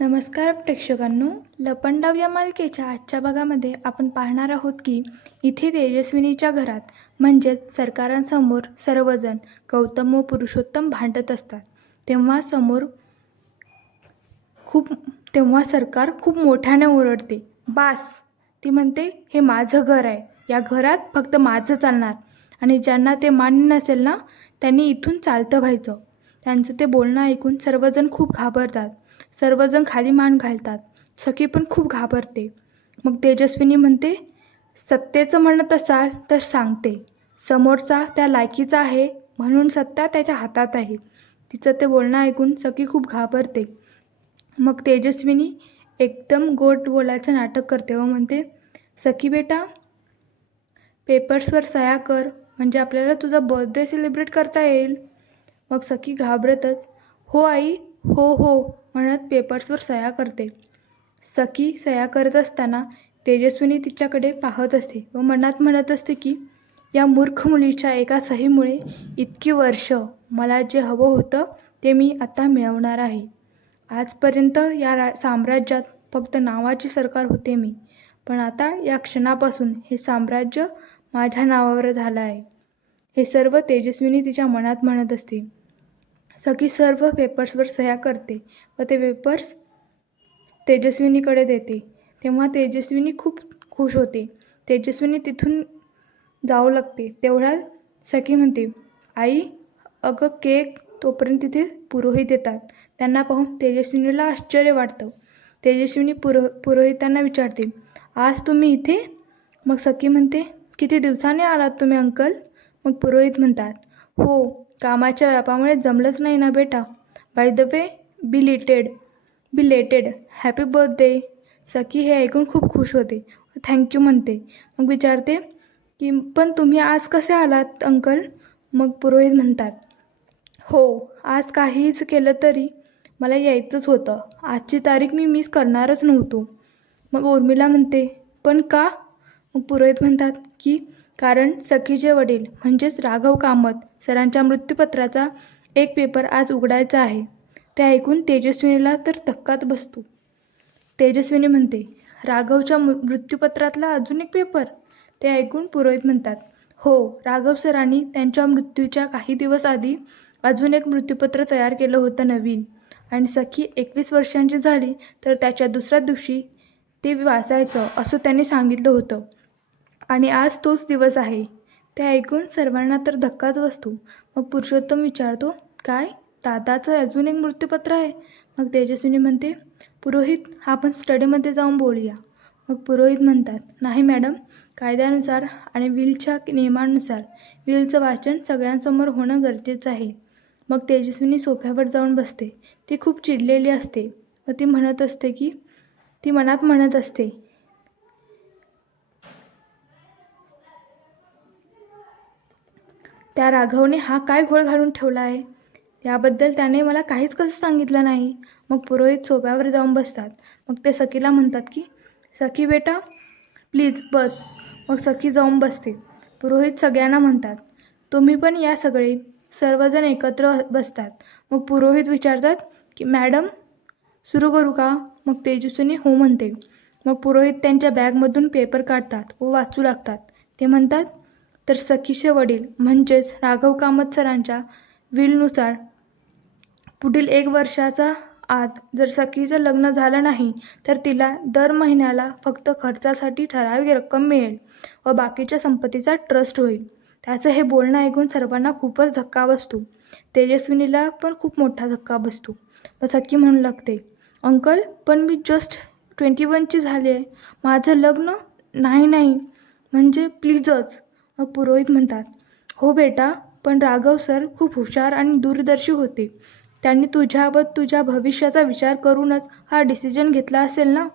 नमस्कार प्रेक्षकांनो, लपंडाव या मालिकेच्या आजच्या भागामध्ये आपण पाहणार आहोत की इथे तेजस्विनीच्या घरात म्हणजेच सरकारांसमोर सर्वजण गौतम व पुरुषोत्तम भांडत असतात. तेव्हा सरकार खूप मोठ्याने ओरडते. बास, ती म्हणते, हे माझं घर आहे, या घरात फक्त माझं चालणार आणि ज्यांना ते मान्य नसेल ना त्यांनी इथून चालतं व्हायचं. त्यांचं ते बोलणं ऐकून सर्वजण खूप घाबरतात. सर्वजण खाली मान घालतात. सखी पण खूप घाबरते. मग तेजस्विनी म्हणते, सत्तेचं म्हणत असाल तर सांगते. समोरचा त्या लायकीचा आहे म्हणून सत्ता त्याच्या हातात आहे. तिचं ते बोलणं ऐकून सखी खूप घाबरते. मग तेजस्विनी एकदम गोड बोलायचं नाटक करते व म्हणते, सखी बेटा, पेपर्सवर सह्या कर म्हणजे आपल्याला तुझा बर्थडे सेलिब्रेट करता येईल. मग सखी घाबरतच, हो आई, हो हो म्हणत पेपर्सवर सह्या करते. सखी सह्या करत असताना तेजस्विनी तिच्याकडे पाहत असते व मनात म्हणत असते की या मूर्ख मुलीच्या एका सहीमुळे इतकी वर्ष मला जे हवं होतं ते मी आता मिळवणार आहे. आजपर्यंत या साम्राज्यात फक्त नावाचे सरकार होते मी, पण आता या क्षणापासून हे साम्राज्य माझ्या नावावर झालं आहे. हे सर्व तेजस्विनी तिच्या मनात म्हणत असते. सखी सर्व पेपर्सवर सह्या करते व ते पेपर्स तेजस्विनीकडे देते. तेव्हा तेजस्विनी खूप खुश होते. तेजस्विनी तिथून जाऊ लागते. तेवढ्यात सखी म्हणते, आई, अगं केक. तोपर्यंत तिथे पुरोहित येतात. त्यांना पाहून तेजस्विनीला आश्चर्य वाटतं. तेजस्विनी पुरोहितांना विचारते, आज तुम्ही इथे? मग सखी म्हणते, किती दिवसांनी आलात तुम्ही अंकल? मग पुरोहित म्हणतात, हो, कामाच्या व्यापामुळे जमलंच नाही ना बेटा. By the way, belated happy birthday. सखी हे ऐकून खूप खुश होते. थँक्यू म्हणते. मग विचारते की पण तुम्ही आज कसे आलात अंकल? मग पुरोहित म्हणतात, हो, आज काहीच केलं तरी मला यायचंच होतं. आजची तारीख मी मिस करणारच नव्हतो. मग उर्मिला म्हणते, पण का? मग पुरोहित म्हणतात की कारण सखीचे वडील म्हणजेच राघव कामत सरांच्या मृत्यूपत्राचा एक पेपर आज उघडायचा आहे. ते ऐकून तेजस्विनीला तर धक्काच बसतो. तेजस्विनी म्हणते, राघवच्या मृत्यूपत्रातला अजून एक पेपर? ते ऐकून पुरोहित म्हणतात, हो, राघव सरांनी त्यांच्या मृत्यूच्या काही दिवस आधी अजून एक मृत्यूपत्र तयार केलं होतं नवीन, आणि सखी 21 वर्षांची झाली तर त्याच्या दुसऱ्या दिवशी ते वाचायचं असं त्यांनी सांगितलं होतं आणि आज तोच दिवस आहे. ते ऐकून सर्वांना तर धक्काच बसतो. मग पुरुषोत्तम विचारतो, काय, दादाचं अजून एक मृत्यूपत्र आहे? मग तेजस्विनी म्हणते, पुरोहित, आपण स्टडीमध्ये जाऊन बोलूया. मग पुरोहित म्हणतात, नाही मॅडम, कायद्यानुसार आणि विलच्या नियमानुसार विलचं वाचन सगळ्यांसमोर होणं गरजेचं आहे. मग तेजस्विनी सोफ्यावर जाऊन बसते. ती खूप चिडलेली असते व ती मनात म्हणत असते, त्या राघवने हा काय घोळ घालून ठेवला आहे? त्याबद्दल त्याने मला काहीच कसं सांगितलं नाही. मग पुरोहित सोफ्यावर जाऊन बसतात. मग ते सखीला म्हणतात की सखी बेटा, प्लीज बस. मग सखी जाऊन बसते. पुरोहित सगळ्यांना म्हणतात, तुम्ही पण या सगळे. सर्वजण एकत्र बसतात. मग पुरोहित विचारतात की मॅडम, सुरू करू का? मग तेजस्विनी हो म्हणते. मग पुरोहित त्यांच्या बॅगमधून पेपर काढतात व वाचू लागतात. ते म्हणतात, तर सखीचे वडील म्हणजेच राघव कामत सरांच्या विलनुसार पुढील 1 वर्षाचा आत जर सखीचं लग्न झालं नाही तर तिला दर महिन्याला फक्त खर्चासाठी ठराविक रक्कम मिळेल व बाकीच्या संपत्तीचा ट्रस्ट होईल. त्याचं हे बोलणं ऐकून सर्वांना खूपच धक्का बसतो. तेजस्विनीला पण खूप मोठा धक्का बसतो. मग सखी म्हणू लागते, अंकल, पण मी जस्ट 21ची झाली आहे. माझं लग्न नाही म्हणजे प्लीजच. मग पुरोहित म्हणतात, हो बेटा, पण राघव सर खूप हुशार आणि दूरदर्शी होते. त्यांनी तुझ्या व तुझ्या भविष्याचा विचार करूनच हा डिसिजन घेतला असेल ना.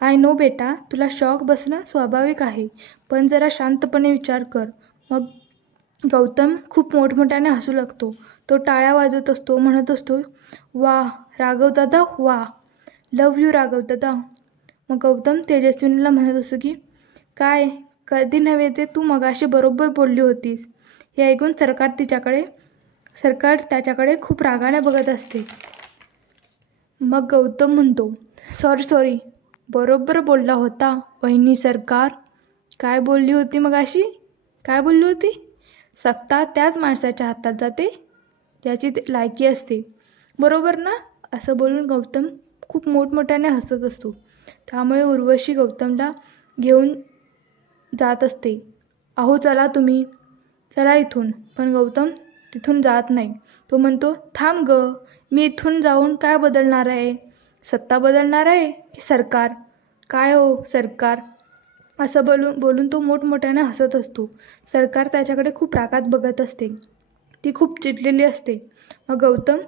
आय नो बेटा, तुला शॉक बसणं स्वाभाविक आहे, पण जरा शांतपणे विचार कर. मग गौतम खूप मोठमोठ्याने हसू लागतो. तो टाळ्या वाजवत असतो, म्हणत असतो, वा राघव दादा, वा, लव यू राघव दादा. मग गौतम तेजस्विनीला म्हणत असतो की काय, कधी नव्हे ते तू मगाशी बरोबर बोलली होतीस. हे ऐकून सरकार त्याच्याकडे खूप रागाने बघत असते. मग गौतम म्हणतो, सॉरी सॉरी, बरोबर बोलला होता वहिनी सरकार. काय बोलली होती मगाशी? काय बोलली होती? सत्ता त्याच माणसाच्या हातात जाते ज्याची लायकी असते, बरोबर ना? असं बोलून गौतम खूप मोठमोठ्याने हसत असतो. त्यामुळे उर्वशी गौतमला घेऊन जात असते. अहो चला तुम्ही, चला इथून. पण गौतम तिथून जात नाही. तो म्हणतो, थांब ग, मी इथून जाऊन काय बदलणार आहे? सत्ता बदलणार आहे की सरकार? काय हो सरकार? असं बोलून बोलून तो मोठमोठ्याने हसत असतो. सरकार त्याच्याकडे खूप रागात बघत असते. ती खूप चिडलेली असते. मग गौतम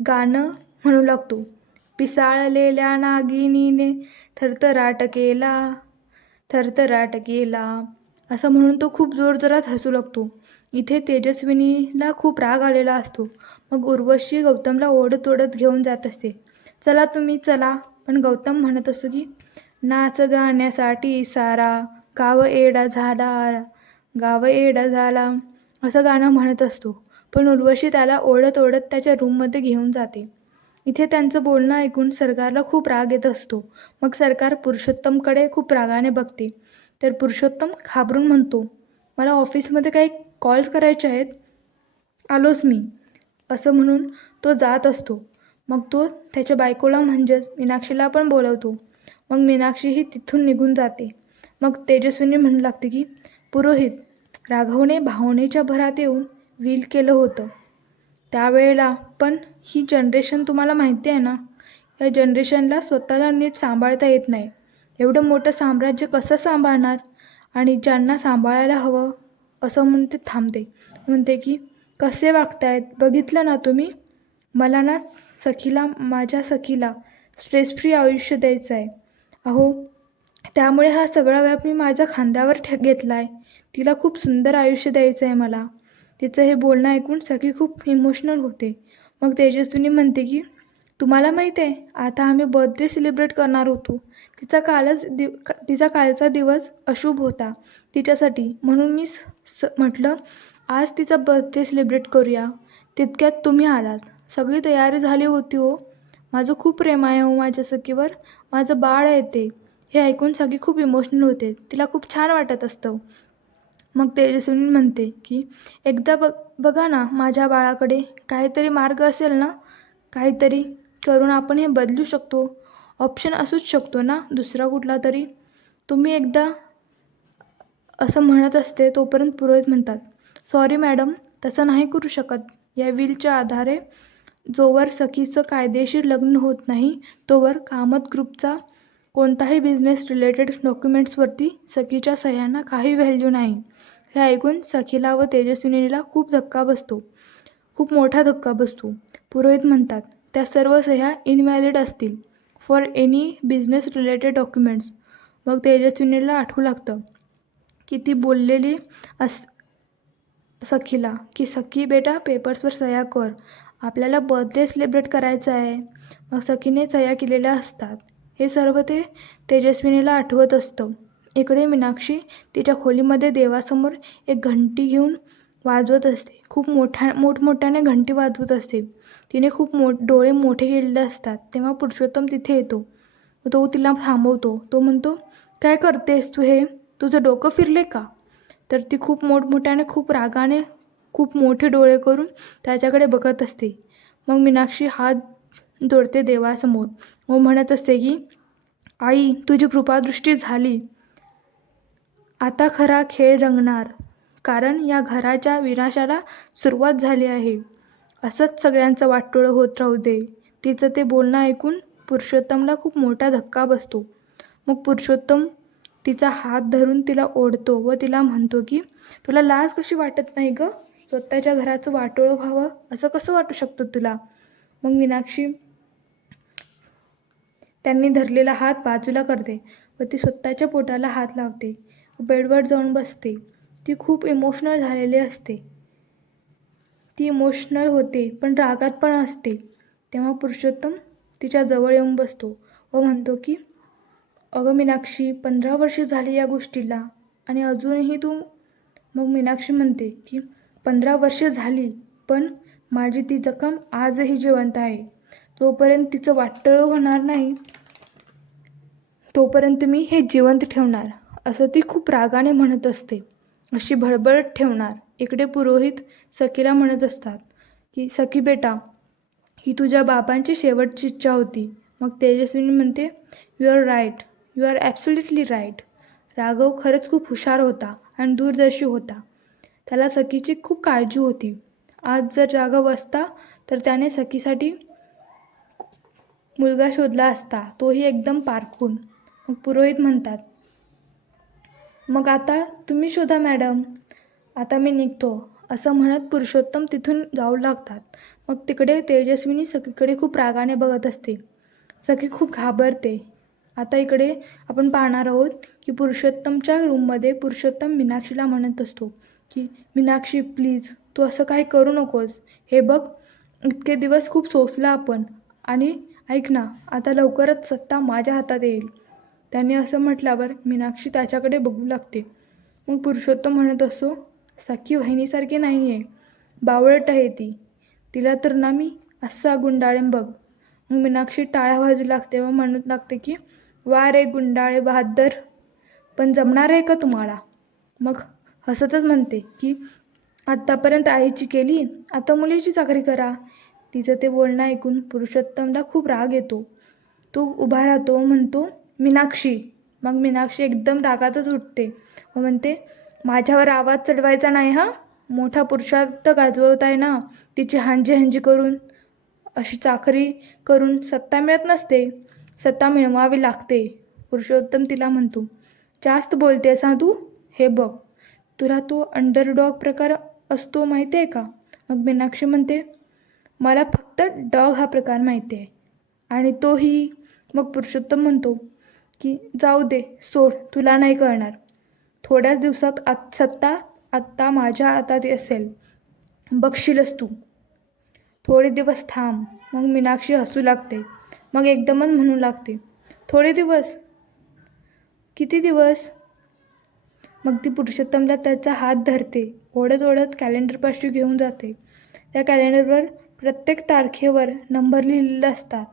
गाणं म्हणू लागतो. पिसाळलेल्या नागिनीने थरथराट केला, थरथराट केला, असं म्हणून तो खूप जोरजोरात हसू लागतो. इथे तेजस्विनीला खूप राग आलेला असतो. मग उर्वशी गौतमला ओढत ओढत घेऊन जात असते. चला तुम्ही चला. पण गौतम म्हणत असतो की नाच गाण्यासाठी सारा गाव एडा झाला, गाव एडा झाला, असं गाणं म्हणत असतो. पण उर्वशी त्याला ओढत ओढत त्याच्या रूममध्ये घेऊन जाते. इथे त्यांचं बोलणं ऐकून सरकारला खूप राग येत असतो. मग सरकार पुरुषोत्तमकडे खूप रागाने बघते. तर पुरुषोत्तम घाबरून म्हणतो, मला ऑफिसमध्ये काही कॉल्स करायचे आहेत, आलोच मी, असं म्हणून तो जात असतो. मग तो त्याच्या बायकोला म्हणजेच मीनाक्षीला पण बोलवतो. मग मीनाक्षी ही तिथून निघून जाते. मग तेजस्विनी म्हणू लागते की पुरोहित, राघवने भावनेच्या भरात येऊन विल केलं होतं त्यावेळेला. पण ही जनरेशन तुम्हाला माहिती आहे ना, या जनरेशनला स्वतःला नीट सांभाळता येत नाही. एवढं मोठं साम्राज्य कसं सांभाळणार? आणि ज्यांना सांभाळायला हवं असं म्हणून ते थांबते. म्हणते की कसे वागतायत बघितलं ना तुम्ही? मला ना सखीला, माझ्या सखीला स्ट्रेस फ्री आयुष्य द्यायचं आहे. अहो, त्यामुळे हा सगळा व्याप मी माझ्या खांद्यावर घेतला आहे. तिला खूप सुंदर आयुष्य द्यायचं आहे मला. तिचं हे बोलणं ऐकून सखी खूप इमोशनल होते. मग तेजस्विनी म्हणते की तुम्हाला माहीत आहे, आता आम्ही बर्थडे सेलिब्रेट करणार होतो. तिचा कालचा दिवस अशुभ होता तिच्यासाठी, म्हणून मी म्हटलं आज तिचा बर्थडे सेलिब्रेट करूया. तितक्यात तुम्ही आलात. सगळी तयारी झाली होती हो. माझं खूप प्रेम आहे हो माझ्या सखीवर. माझं बाळ आहे ते. हे ऐकून सगळी खूप इमोशनल होते. तिला खूप छान वाटत असतं. मग तेजस्विनी म्हणते की एकदा बघा ना माझ्या बाळाकडे. काहीतरी मार्ग असेल ना, काहीतरी करून आपण हे बदलू शकतो. ऑप्शन असूच शकतो ना दुसरा कुठला तरी. तुम्ही एकदा, असं म्हणत असते तोपर्यंत पुरोहित म्हणतात, सॉरी मॅडम, तसं नाही करू शकत. या विलच्या आधारे जोवर सखीचं कायदेशीर लग्न होत नाही तोवर कामत ग्रुपचा कोणताही बिझनेस रिलेटेड डॉक्युमेंट्सवरती सखीच्या सह्यांना काही व्हॅल्यू नाही. हे ऐकून सखीला व तेजस्विनीला खूप धक्का बसतो. खूप मोठा धक्का बसतो. पुरोहित म्हणतात, त्या सर्व सह्या इनव्हॅलिड असतील for any business related documents. मग तेजस्विनीला आठवू लागतं की ती बोललेली सखीला की सखी बेटा पेपर्सवर सह्या कर, आपल्याला बर्थडे सेलिब्रेट करायचा आहे. मग सखीने सह्या केलेल्या असतात. हे सर्व ते तेजस्विनीला आठवत असतं. इकडे मीनाक्षी तिच्या खोलीमध्ये देवासमोर एक घंटी घेऊन वाजवत असते. खूप मोठमोठ्याने घंटी वाजवत असते. तिने खूप डोळे मोठे केलेले असतात. तेव्हा पुरुषोत्तम तिथे येतो. तो तिला थांबवतो. तो म्हणतो, काय करतेस तू हे? तुझं डोकं फिरले का? तर ती खूप मोठमोठ्याने, खूप रागाने, खूप मोठे डोळे करून त्याच्याकडे बघत असते. मग मीनाक्षी हात जोडते देवासमोर व म्हणत असते की आई, तुझी कृपादृष्टी झाली. आता खरा खेळ रंगणार, कारण या घराच्या विनाशाला सुरुवात झाली आहे. असंच सगळ्यांचं वाटोळं होत राहू दे. तिचं ते बोलणं ऐकून पुरुषोत्तमला खूप मोठा धक्का बसतो. मग पुरुषोत्तम तिचा हात धरून तिला ओढतो व तिला म्हणतो की तुला लाज कशी वाटत नाही गं? स्वतःच्या घराचं वाटोळं व्हावं असं कसं वाटू शकतं तुला? मग मीनाक्षी त्यांनी धरलेला हात बाजूला करते व ती स्वतःच्या पोटाला हात लावते. बेडवर जाऊन बसते. ती खूप इमोशनल झालेली असते. ती इमोशनल होते पण रागात पण असते. तेव्हा पुरुषोत्तम तिच्या जवळ येऊन बसतो व म्हणतो की अगं मीनाक्षी, 15 वर्ष झाली या गोष्टीला आणि अजूनही तू. मग मीनाक्षी म्हणते की 15 वर्ष झाली पण माझी ती जखम आजही जिवंत आहे. जोपर्यंत तिचं वाटोळं होणार नाही तोपर्यंत मी हे जिवंत ठेवणार, असं ती खूप रागाने म्हणत असते. अशी भडबडत ठेवणार. इकडे पुरोहित सखीला म्हणत असतात की सखी बेटा, ही तुझ्या बाबांची शेवटची इच्छा होती. मग तेजस्विनी म्हणते, you are right, you are absolutely right. Raghav खरंच खूप हुशार होता आणि दूरदर्शी होता. त्याला सखीची खूप काळजी होती. आज जर राघव असता तर त्याने सखीसाठी मुलगा शोधला असता, तोही एकदम पारखून. मग पुरोहित म्हणतात, मग आता तुम्ही शोधा मॅडम, आता मी निघतो, असं म्हणत पुरुषोत्तम तिथून जाऊ लागतात. मग तिकडे तेजस्विनी सखीकडे खूप रागाने बघत असते. सखी खूप घाबरते. आता इकडे आपण पाहणार आहोत की पुरुषोत्तमच्या रूममध्ये पुरुषोत्तम मीनाक्षीला म्हणत असतो की मीनाक्षी प्लीज तू असं काही करू नकोस. हे बघ, इतके दिवस खूप सोसला आपण, आणि ऐक ना, आता लवकरच सत्ता माझ्या हातात येईल. त्याने असं म्हटल्यावर मीनाक्षी त्याच्याकडे बघू लागते. मग पुरुषोत्तम म्हणत असतो, सखी वहिनीसारखी नाही आहे, बावळट आहे ती, तिला तर ना मी असा गुंडाळेन बघ. मग मीनाक्षी टाळ्या वाजू लागते व म्हणत लागते की वा रे गुंडाळे बहादर, पण जमणार आहे का तुम्हाला? मग हसतच म्हणते की आत्तापर्यंत आईची केली, आता मुलीची चाकरी करा. तिचं ते बोलणं ऐकून पुरुषोत्तमला खूप राग येतो. तो उभा राहतो व म्हणतो, मीनाक्षी. मग मीनाक्षी एकदम रागातच उठते व म्हणते, माझ्यावर आवाज चढवायचा नाही हां, मोठा पुरुषार्थ गाजवत आहे ना, तिची हांजी करून. अशी चाकरी करून सत्ता मिळत नसते, सत्ता मिळवावी लागते. पुरुषोत्तम तिला म्हणतो, जास्त बोलतेस हां तू, हे बघ, तुला तो अंडरडॉग प्रकार असतो माहिती आहे का? मग मीनाक्षी म्हणते, मला फक्त डॉग हा प्रकार माहिती आहे, आणि तोही. मग पुरुषोत्तम म्हणतो की जाऊ दे, सोड, तुला नाही कळणार. थोड्याच दिवसात सत्ता आत्ता माझ्या हातात असेल, बघशीलच तू. थोडे दिवस थांब. मग मीनाक्षी हसू लागते. मग एकदमच म्हणू लागते, थोडे दिवस? किती दिवस? मग ती पुरुषोत्तमला त्याचा हात धरते, ओढत ओढत कॅलेंडरपाशी घेऊन जाते. त्या कॅलेंडरवर प्रत्येक तारखेवर नंबर लिहिलेले असतात.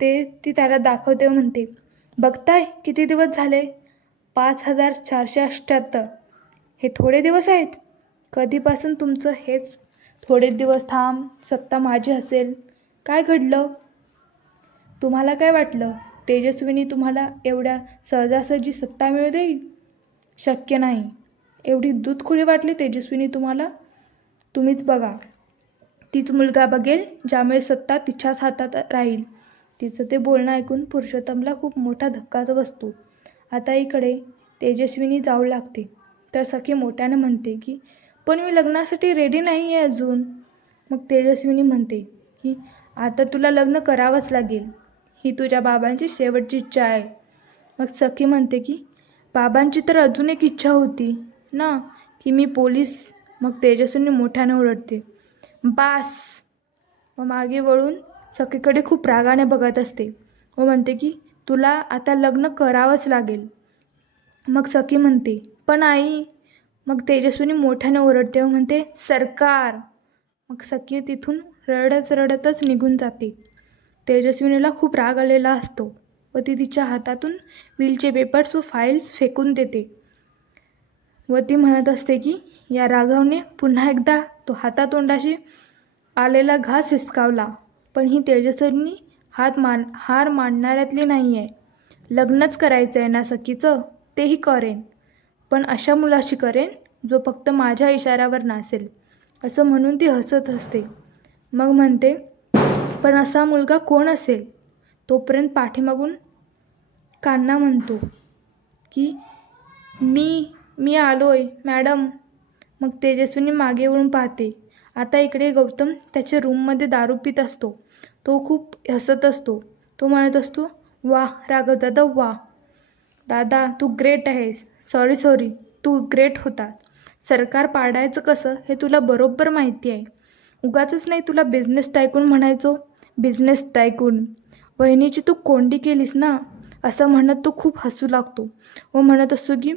ती त्याला दाखवते व म्हणते, बघताय किती दिवस झाले? 5478. हे थोडे दिवस आहेत? कधीपासून तुमचं हेच थोडे दिवस थांब, सत्ता माझी असेल? काय घडलं? तुम्हाला काय वाटलं तेजस्विनी तुम्हाला एवढ्या सहजासहजी सत्ता मिळू देईल? शक्य नाही. एवढी दूधखोरी वाटली तेजस्विनी तुम्हाला? तुम्हीच बघा, तीच मुलगा बघेल ज्यामुळे सत्ता तिच्याच हातात राहील. तिचं ते बोलणं ऐकून पुरुषोत्तमला खूप मोठा धक्काच बसतो. आता इकडे तेजस्विनी जाऊ लागते तर सखी मोठ्यानं म्हणते की पण मी लग्नासाठी रेडी नाही आहे अजून. मग तेजस्विनी म्हणते की आता तुला लग्न करावंच लागेल, ही तुझ्या बाबांची शेवटची इच्छा आहे. मग सखी म्हणते की बाबांची तर अजून एक इच्छा होती ना, की मी पोलीस. मग तेजस्विनी मोठ्यानं ओरडते, बास. व मागे वळून सखीकडे खूप रागाने बघत असते व म्हणते की तुला आता लग्न करावंच लागेल. मग सखी म्हणते, पण आई. मग तेजस्विनी मोठ्याने ओरडते व म्हणते, सरकार. मग सखी तिथून रडतच निघून जाते. तेजस्विनीला खूप राग आलेला असतो व ती तिच्या हातातून विलचे पेपर्स व फाईल्स फेकून देते व ती म्हणत असते की या राघवने पुन्हा एकदा तो हातातोंडाशी आलेला घास हिसकावला. पण ही तेजस्विनी हार मानणाऱ्यातली नाही आहे. लग्नच करायचं आहे ना सखीचं, तेही करेन, पण अशा मुलाशी करेन जो फक्त माझ्या इशाऱ्यावर नाचेल, असं म्हणून ती हसत असते. मग म्हणते, पण असा मुलगा कोण असेल? तोपर्यंत पाठीमागून कान्हा म्हणतो की मी आलोय मॅडम. मग तेजस्विनी मागे वळून पाहते. आता इकडे गौतम त्याच्या रूममध्ये दारू पित असतो. तो खूप हसत असतो. तो म्हणत असतो, वा राघव दादा, वा दादा, तू ग्रेट आहेस. सॉरी, तू ग्रेट होता. सरकार पाडायचं कसं हे तुला बरोबर माहिती आहे. उगाचच नाही तुला बिझनेस टायकून म्हणायचो. Business tycoon. वहिनीची तू कोंडी केलीस ना, असं म्हणत तो खूप हसू लागतो व म्हणत असतो की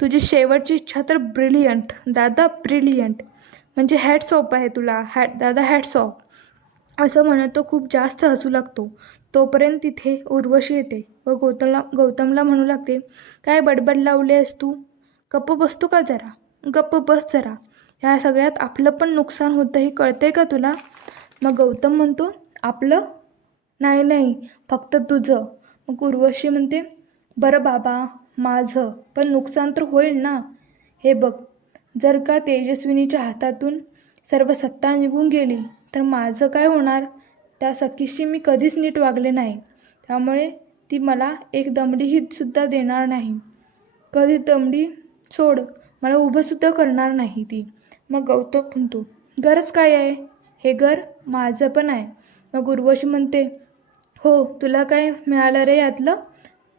तुझी शेवटची इच्छा तर ब्रिलियंट दादा, ब्रिलियंट. म्हणजे हॅट्स ऑफ आहे तुला, दादा, हॅट्स ऑफ. असं म्हणत तो खूप जास्त हसू लागतो. तोपर्यंत तिथे उर्वशी येते व गौतमला म्हणू लागते, काय बडबड लावली आहेस तू? गप्प बसतो का जरा? गप्प बस जरा. ह्या सगळ्यात आपलं पण नुकसान होतं हे कळतंय का तुला? मग गौतम म्हणतो, आपलं? नाही नाही, फक्त तुझं. मग उर्वशी म्हणते, बरं बाबा, माझं पण नुकसान तर होईल ना. हे बघ, जर का तेजस्विनीच्या हातातून सर्व सत्ता निघून गेली तर माझं काय होणार? त्या सखीशी मी कधीच नीट वागले नाही, त्यामुळे ती मला एक दमडीही सुद्धा देणार नाही. कधी दमडी सोड, मला उभंसुद्धा करणार नाही ती. मग गौतम म्हणतो, गरज काय आहे? हे घर माझं पण आहे. मग उर्वशी म्हणते, हो, तुला काय मिळालं रे यातलं?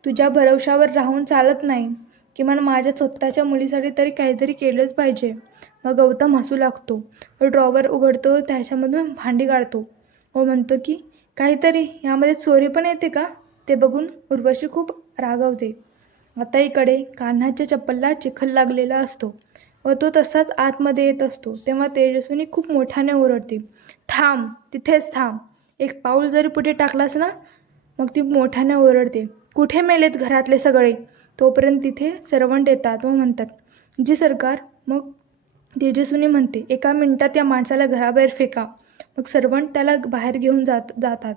तुझ्या भरवशावर राहून चालत नाही. किमान माझ्या स्वतःच्या मुलीसाठी तरी काहीतरी केलंच पाहिजे. मग गौतम हसू लागतो व ड्रॉवर उघडतो, त्याच्यामधून भांडी काढतो व म्हणतो की काहीतरी यामध्ये चोरी पण येते का? ते बघून उर्वशी खूप रागावते. आता इकडे कान्हाच्या चप्पलला चिखल लागलेला असतो व तो तसाच आतमध्ये येत असतो. तेव्हा तेजस्विनी खूप मोठ्याने ओरडते, थांब, तिथेच थांब. एक पाऊल जरी पुढे टाकलास ना. मग ती मोठ्याने ओरडते, कुठे मेलेत घरातले सगळे? तोपर्यंत तिथे सर्वंट येतात व म्हणतात, जी सरकार. मग तेजस्विनी म्हणते, एका मिनिटात या माणसाला घराबाहेर फेका. मग सर्वंट त्याला बाहेर घेऊन जातात.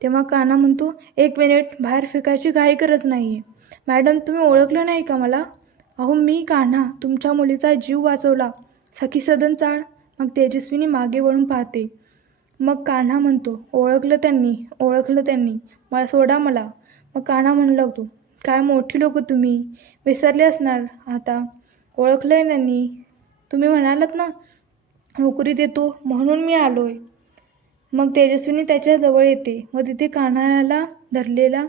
तेव्हा कान्हा म्हणतो, एक मिनिट, बाहेर फेकायची काही गरज नाही आहे. मॅडम, तुम्ही ओळखलं नाही का मला? अहो, मी कान्हा, तुमच्या मुलीचा जीव वाचवला. सखी सदन चाळ. मग तेजस्विनी मागे वळून पाहते. मग कान्हा म्हणतो, ओळखलं त्यांनी, मला सोडा मला. मग कान्हा म्हणू लागतो, काय मोठी लोक तुम्ही, विसरले असणार आता. ओळखलं आहे त्यांनी, तुम्ही म्हणालात ना नोकरी देतो म्हणून मी आलो आहे. मग तेजस्विनी त्याच्या जवळ येते व तिथे कान्हाला धरलेला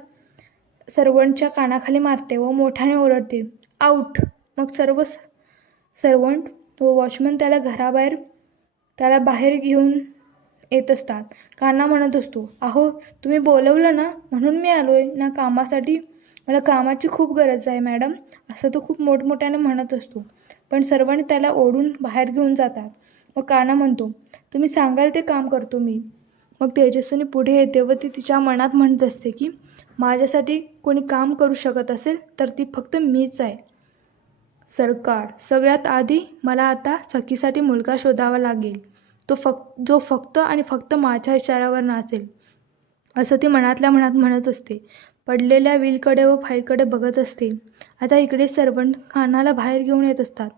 सर्वंटच्या कानाखाली मारते व मोठ्याने ओरडते, आऊट. मग सर्वंट व वॉचमन त्याला बाहेर घेऊन येत असतात. कान्हा म्हणत असतो, अहो, तुम्ही बोलवलं ना म्हणून मी आलो आहे ना कामासाठी. मला कामाची खूप गरज आहे मॅडम, असं तो खूप मोठमोठ्याने म्हणत असतो. पण सर्वांनी त्याला ओढून बाहेर घेऊन जातात. मग कान्हा म्हणतो, तुम्ही सांगाल ते काम करतो मी. मग तेजस्विनी पुढे येते व ती तिच्या मनात म्हणत असते की माझ्यासाठी कोणी काम करू शकत असेल तर ती फक्त मीच आहे. सरकार, सगळ्यात आधी मला आता सखीसाठी मुलगा शोधावा लागेल. जो फक्त आणि फक्त माझ्या इशाऱ्यावर नाचेल, असं ती मनातल्या मनात म्हणत असते. पडलेल्या व्हीलकडे व फाईलकडे बघत असते. आता इकडे सर्वंट कान्हाला बाहेर घेऊन येत असतात.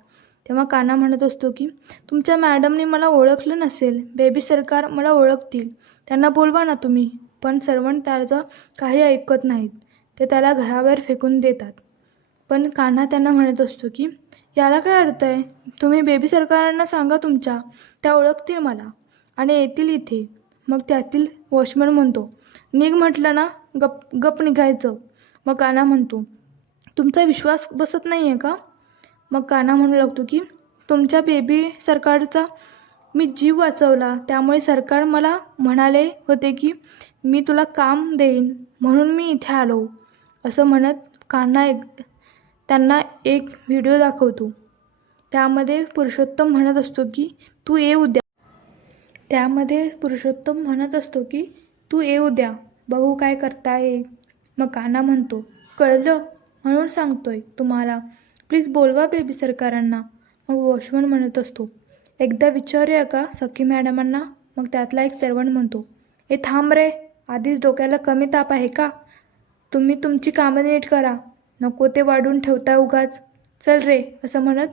तेव्हा कान्हा म्हणत असतो की तुमच्या मॅडमने मला ओळखलं नसेल. बेबी सरकार मला ओळखतील, त्यांना बोलवा ना तुम्ही. पण सर्वंट त्याचं काही ऐकत नाहीत. ते त्याला घराबाहेर फेकून देतात. पण कान्हा त्यांना म्हणत असतो की याला काय अर्थ आहे? तुम्ही बेबी सरकारांना सांगा तुमच्या, त्या ओळखतील मला आणि येतील इथे. मग त्यातील वॉचमन म्हणतो, निघ म्हटलं ना, गप निघायचं. मग कान्हा म्हणतो, तुमचा विश्वास बसत नाही आहे का? मग कान्हा म्हणू लागतो की तुमच्या बेबी सरकारचा मी जीव वाचवला, त्यामुळे सरकार मला म्हणाले होते की मी तुला काम देईन म्हणून मी इथे आलो. असं म्हणत कान्हा त्यांना एक व्हिडिओ दाखवतो. त्यामध्ये पुरुषोत्तम म्हणत असतो की तू ये उद्या, बघू काय करता येईल. मग कान्हा म्हणतो, कळलं म्हणून सांगतोय तुम्हाला, प्लीज बोलवा बेबी सरकारांना. मग वॉचमन म्हणत असतो, एकदा विचारूया का सखी मॅडमांना? मग त्यातला एक सर्वंट म्हणतो, थांब रे, आधीच डोक्याला कमी ताप आहे का? तुम्ही तुमची कामं नीट करा, नको ते वाढून ठेवता उगाच. चल रे, असं म्हणत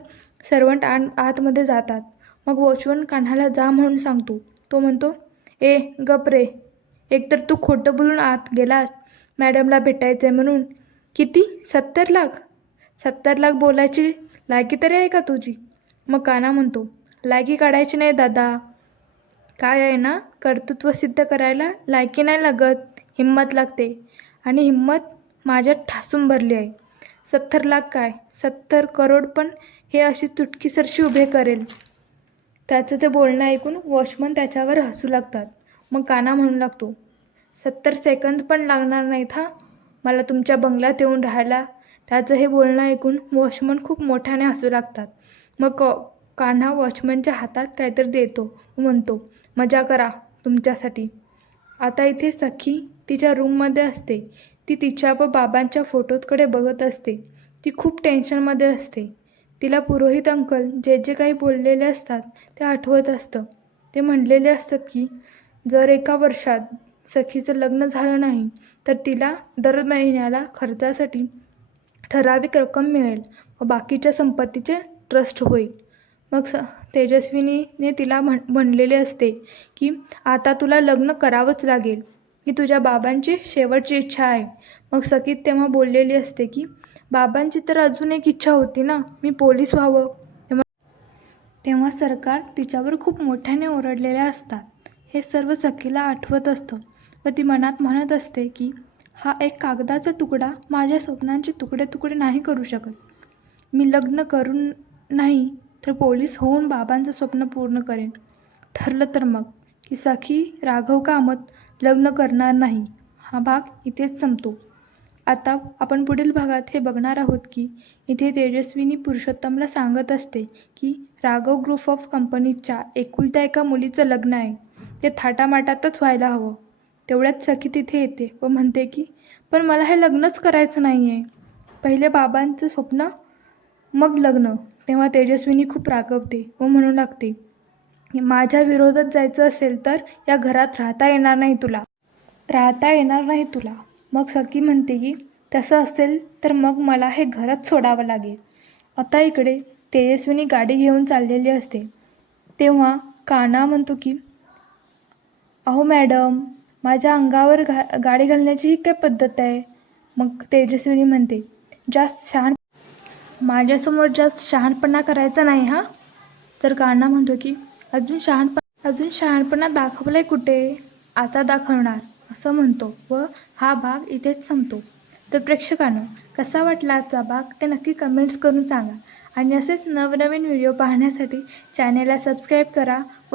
सर्वंट आतमध्ये जातात. मग वॉचमन कान्हाला जा म्हणून सांगतो. तो म्हणतो, गप रे, एकतर तू खोटं बोलून आत गेलास मॅडमला भेटायचं आहे म्हणून. किती? 70 लाख? 70 लाख बोलायची लायकी तरी आहे का तुझी? मग कान्हा म्हणतो, लायकी काढायची नाही दादा, काय आहे ना, कर्तृत्व सिद्ध करायला लायकी नाही लागत, हिंमत लागते. आणि हिंमत माझ्यात ठासून भरली आहे. 70 लाख काय, 70 करोड पण हे अशी चुटकीसरशी उभे करेल. त्याचं ते बोलणं ऐकून वॉचमन त्याच्यावर हसू लागतात. मग कान्हा म्हणू लागतो, 70 सेकंद पण लागणार नाहीत हा मला तुमच्या बंगल्यात येऊन राहायला. त्याचं हे बोलणं ऐकून वॉचमन खूप मोठ्याने हसू लागतात. मग कान्हा वॉचमनच्या हातात काहीतरी देतो व म्हणतो, मजा करा, तुमच्यासाठी. आता इथे सखी तिच्या रूममध्ये असते. ती तिच्या व बाबांच्या फोटोजकडे बघत असते. ती खूप टेन्शनमध्ये असते. तिला पुरोहित अंकल जे जे काही बोललेले असतात ते आठवत असतं. ते म्हणलेले असतात की जर एका वर्षात सखीचं लग्न झालं नाही तर तिला दर महिन्याला खर्चासाठी ठराविक रक्कम मिळेल व बाकीच्या संपत्तीचे ट्रस्ट होईल. मग तेजस्विनीने तिला म्हणलेले असते की आता तुला लग्न करावंच लागेल. ही तुझ्या बाबांची शेवटची इच्छा आहे. मग सखी तेव्हा बोललेली असते की बाबांची तर अजून एक इच्छा होती ना, मी पोलीस व्हावं. तेव्हा सरकार तिच्यावर खूप मोठ्याने ओरडलेले असतात. हे सर्व सखीला आठवत असतं व ती मनात म्हणत असते की हा एक कागदाचा तुकडा माझ्या स्वप्नांचे तुकडे तुकडे नाही करू शकत. मी लग्न करून नाही तर पोलीस होऊन बाबांचं स्वप्न पूर्ण करेन. ठरलं तर मग की सखी राघव कामत लग्न करणार नाही. हा भाग इथेच संपतो. आता आपण पुढील भागात हे बघणार आहोत की इथे तेजस्विनी पुरुषोत्तमला सांगत असते की राघव ग्रुप ऑफ कंपनीच्या एकुलत्या एका मुलीचं लग्न आहे. ते थाटामाटातच व्हायला हवं. तेवढ्यात सखी तिथे येते व म्हणते की पण मला हे लग्नच करायचं नाही आहे. पहिले बाबांचं स्वप्न मग लग्न. तेव्हा तेजस्विनी खूप रागवते व म्हणू लागते की माझ्या विरोधात जायचं असेल तर या घरात राहता येणार नाही तुला. मग सखी म्हणते की तसं असेल तर मग मला हे घरच सोडावं लागेल. आता इकडे तेजस्विनी गाडी घेऊन चाललेली असते. तेव्हा कान्हा म्हणतो की अहो मॅडम, माझ्या अंगावर गाडी घालण्याची ही काय पद्धत आहे. मग तेजस्विनी म्हणते माझ्यासमोर जास्त शहाणपणा करायचा नाही हा. तर कान्हा म्हणतो की अजून शहाणपणा दाखवलाय कुठे, आता दाखवणार असं म्हणतो व हा भाग इथेच संपतो. तर प्रेक्षकांनो, कसा वाटला आजचा भाग ते नक्की कमेंट्स करून सांगा आणि असेच नवनवीन व्हिडिओ पाहण्यासाठी चॅनेलला सबस्क्राईब करा व